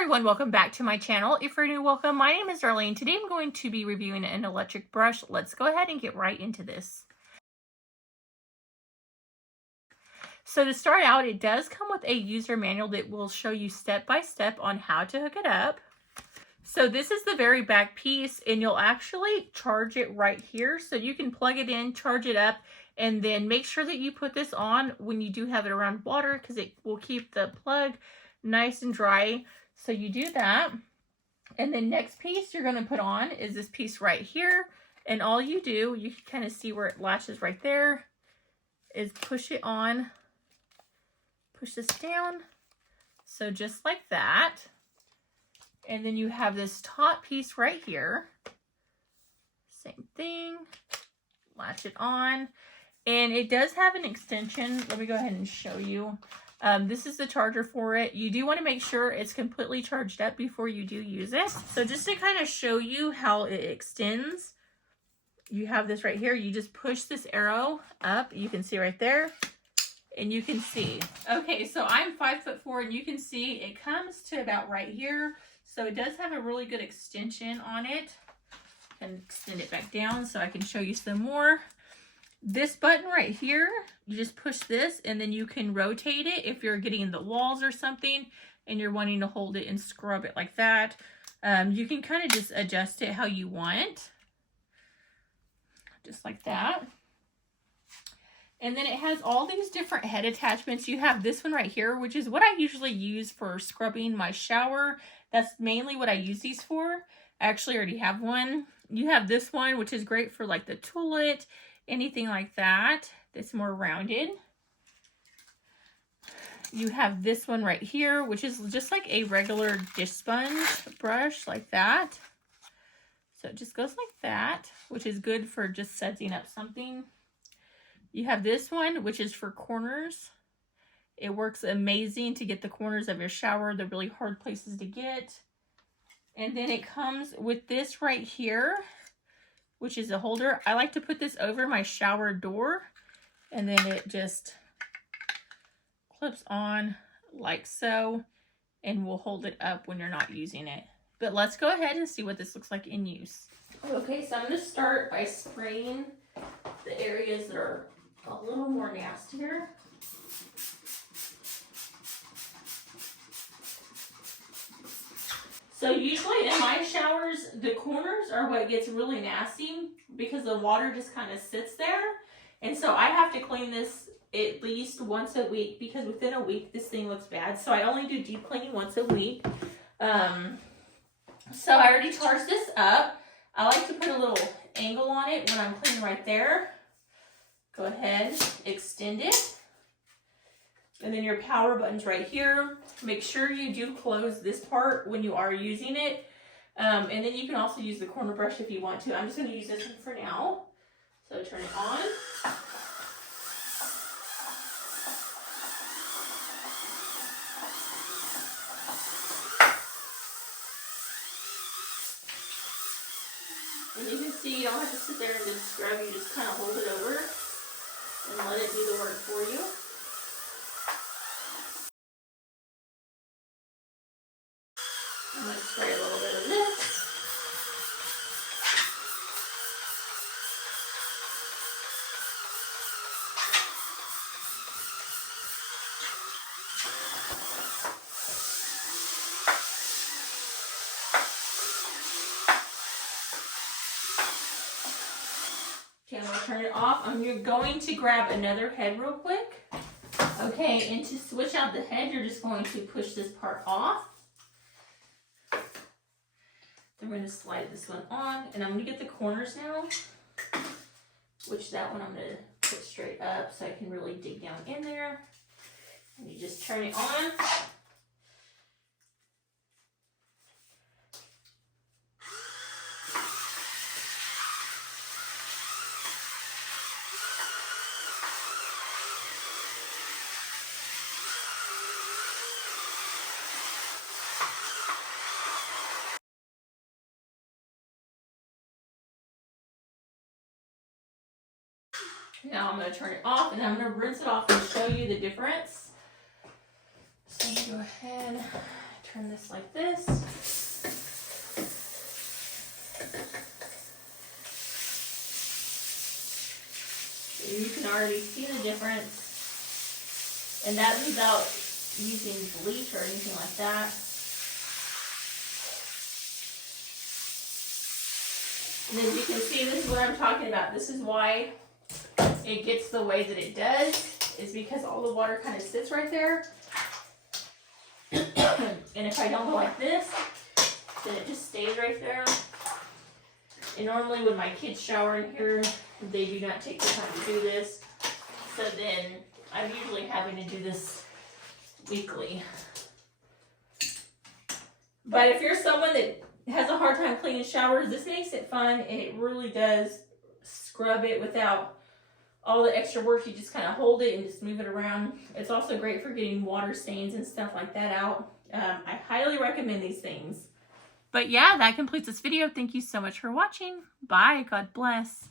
everyone, welcome back to my channel. If you're new, welcome. My name is Darlene. Today I'm going to be reviewing an electric brush. Let's go ahead and get right into this. So to start out, it does come with a user manual that will show you step by step on how to hook it up. So this is the very back piece, and you'll actually charge it right here. So you can plug it in, charge it up, and then make sure that you put this on when you do have it around water, because it will keep the plug nice and dry. So you do that, and the next piece you're going to put on is this piece right here. And all you do, you can kind of see where it latches right there, is push it on, push this down. So just like that. And then you have this top piece right here. Same thing, latch it on. And it does have an extension. Let me go ahead and show you. This is the charger for it. You do want to make sure it's completely charged up before you do use it. So just to kind of show you how it extends, you have this right here. You just push this arrow up. You can see right there. And you can see. Okay, so I'm 5'4", and you can see it comes to about right here. So it does have a really good extension on it. And extend it back down so I can show you some more. This button right here, you just push this, and then you can rotate it if you're getting in the walls or something and you're wanting to hold it and scrub it like that. You can kind of just adjust it how you want. Just like that. And then it has all these different head attachments. You have this one right here, which is what I usually use for scrubbing my shower. That's mainly what I use these for. I actually already have one. You have this one, which is great for like the toilet, anything like that. That's more rounded. You have this one right here, which is just like a regular dish sponge brush, like that. So it just goes like that, which is good for just setting up something. You have this one, which is for corners. It works amazing to get the corners of your shower, the really hard places to get. And then it comes with this right here, which is a holder. I like to put this over my shower door, and then it just clips on like so, and will hold it up when you're not using it. But let's go ahead and see what this looks like in use. Okay, so I'm going to start by spraying the areas that are a little more nastier. So usually in my showers, the corners are what gets really nasty because the water just kind of sits there. And so I have to clean this at least once a week, because within a week this thing looks bad. So I only do deep cleaning once a week. So I already charged this up. I like to put a little angle on it when I'm cleaning right there. Go ahead, extend it. And then your power button's right here. Make sure you do close this part when you are using it. And then you can also use the corner brush if you want to. I'm just going to use this one for now. So turn it on. And you can see you don't have to sit there and just scrub. You just kind of hold it over and let it do the work for you. I'm going to spray a little bit of this. Okay, I'm going to turn it off. I'm going to grab another head real quick. Okay, and to switch out the head, you're just going to push this part off. I'm going to slide this one on, and I'm going to get the corners now, which that one I'm going to put straight up so I can really dig down in there. And you just turn it on. Now I'm going to turn it off, and I'm going to rinse it off and show you the difference. So I'm going to go ahead, turn this like this. You can already see the difference. And that's without using bleach or anything like that. And as you can see, this is what I'm talking about. This is why it gets the way that it does, is because all the water kind of sits right there. And if I don't go like this, then it just stays right there. And normally when my kids shower in here, they do not take the time to do this. So then I'm usually having to do this weekly. But if you're someone that has a hard time cleaning showers, this makes it fun, and it really does scrub it without all the extra work. You just kind of hold it and just move it around. It's also great for getting water stains and stuff like that out. I highly recommend these things. But yeah, that completes this video. Thank you so much for watching. Bye. God bless.